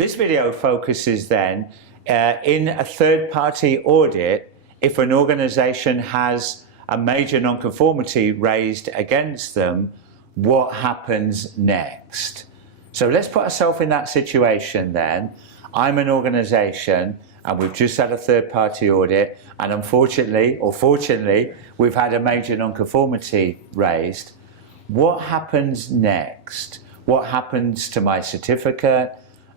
This video focuses then in a third-party audit, if an organization has a major non-conformity raised against them, what happens next? So let's put ourselves in that situation then. I'm an organization and we've just had a third-party audit, and unfortunately, or fortunately, we've had a major non-conformity raised. What happens next? What happens to my certificate?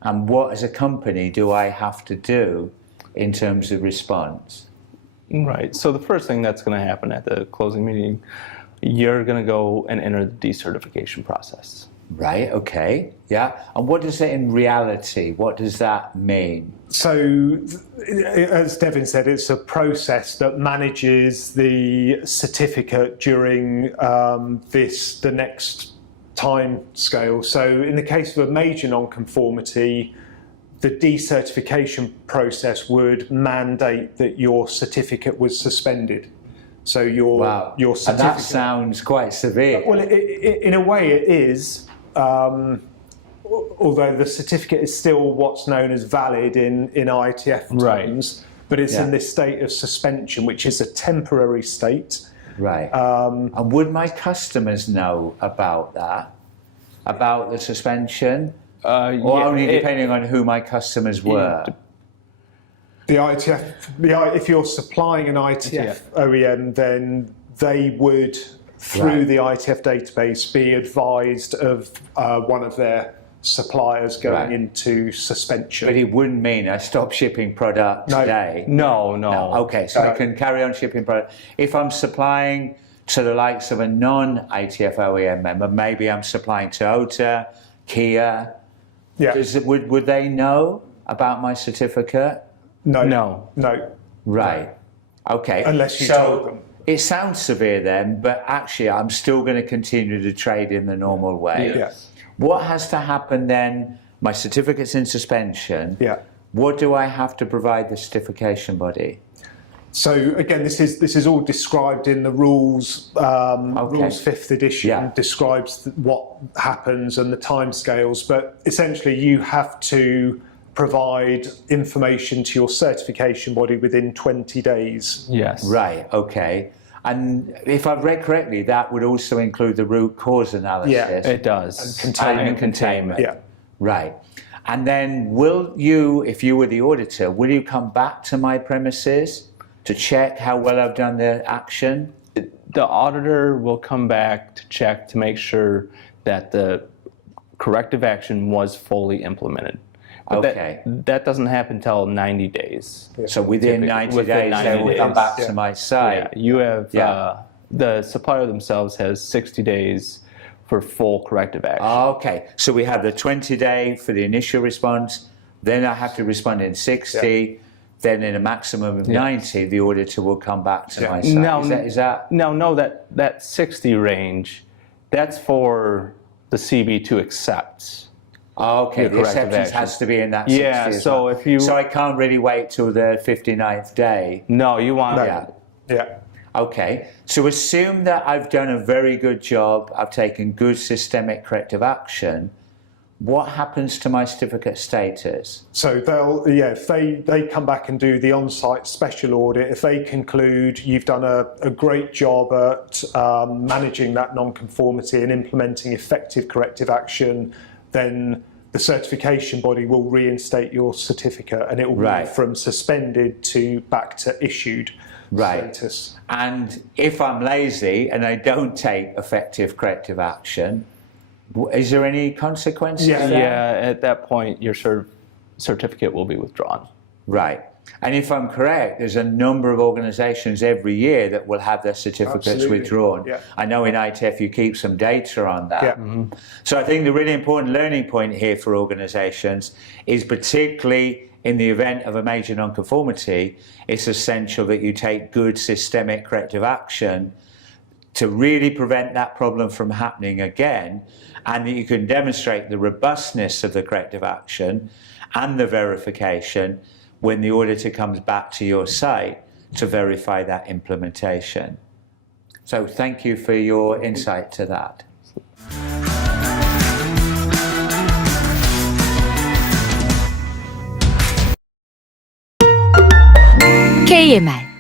And what, as a company, do I have to do in terms of response? Right. So the first thing that's going to happen at the closing meeting, you're going to go and enter the decertification process. Right. Okay. Yeah. And what does it in reality? What does that mean? So, as Devin said, it's a process that manages the certificate during the next time scale. So in the case of a major non-conformity, the decertification process would mandate that your certificate was suspended. So your certificate... And that sounds quite severe. Well, in a way it is, although the certificate is still what's known as valid in Iatf terms, but it's in this state of suspension, which is a temporary state. Right. And would my customers know about that? About the suspension? Or only depending on who my customers were? The IATF, if you're supplying an IATF OEM, then they would, through the IATF database, be advised of one of their suppliers going into suspension. But it wouldn't mean I stop shipping product today? No. Okay, so I can carry on shipping product. If I'm supplying to the likes of a non-IATF OEM member, maybe I'm supplying Toyota, Kia, would they know about my certificate? No. Right. Okay. Unless you told them. It sounds severe then, but actually I'm still going to continue to trade in the normal way. Yes. What has to happen then? My certificate's in suspension. Yeah. What do I have to provide the certification body? So again, this is all described in the rules. Rules 5th edition describes what happens and the timescales. But essentially, you have to provide information to your certification body within 20 days. Yes. Right. Okay. And if I've read correctly, that would also include the root cause analysis. Yeah, it does. And containment. Yeah. Right. And then will you, if you were the auditor, will you come back to my premises to check how well I've done the action? The auditor will come back to check to make sure that the corrective action was fully implemented. But that doesn't happen until 90 days. Yeah. So within 90 days, they will come back to my site. Yeah. You have, the supplier themselves has 60 days for full corrective action. Okay, so we have the 20-day for the initial response, then I have to respond in 60, then in a maximum of 90, the auditor will come back to my site. No, that 60 range, that's for the CB to accept. Okay, the acceptance has to be in that 60 as so well. if you... So I can't really wait till the 59th day? No, you want... Yeah. Okay, so assume that I've done a very good job, I've taken good systemic corrective action. What happens to my certificate status? So they'll, if they come back and do the on-site special audit, if they conclude you've done a great job at managing that non-conformity and implementing effective corrective action, then the certification body will reinstate your certificate and it will move from suspended to back to issued status. And if I'm lazy and I don't take effective corrective action, is there any consequences? Yeah, at that point your certificate will be withdrawn. Right. And if I'm correct, there's a number of organisations every year that will have their certificates withdrawn. Yeah. I know in IATF you keep some data on that. Yeah. So I think the really important learning point here for organisations is, particularly in the event of a major non-conformity, it's essential that you take good systemic corrective action to really prevent that problem from happening again, and that you can demonstrate the robustness of the corrective action and the verification when the auditor comes back to your site to verify that implementation. So thank you for your insight to that. KMR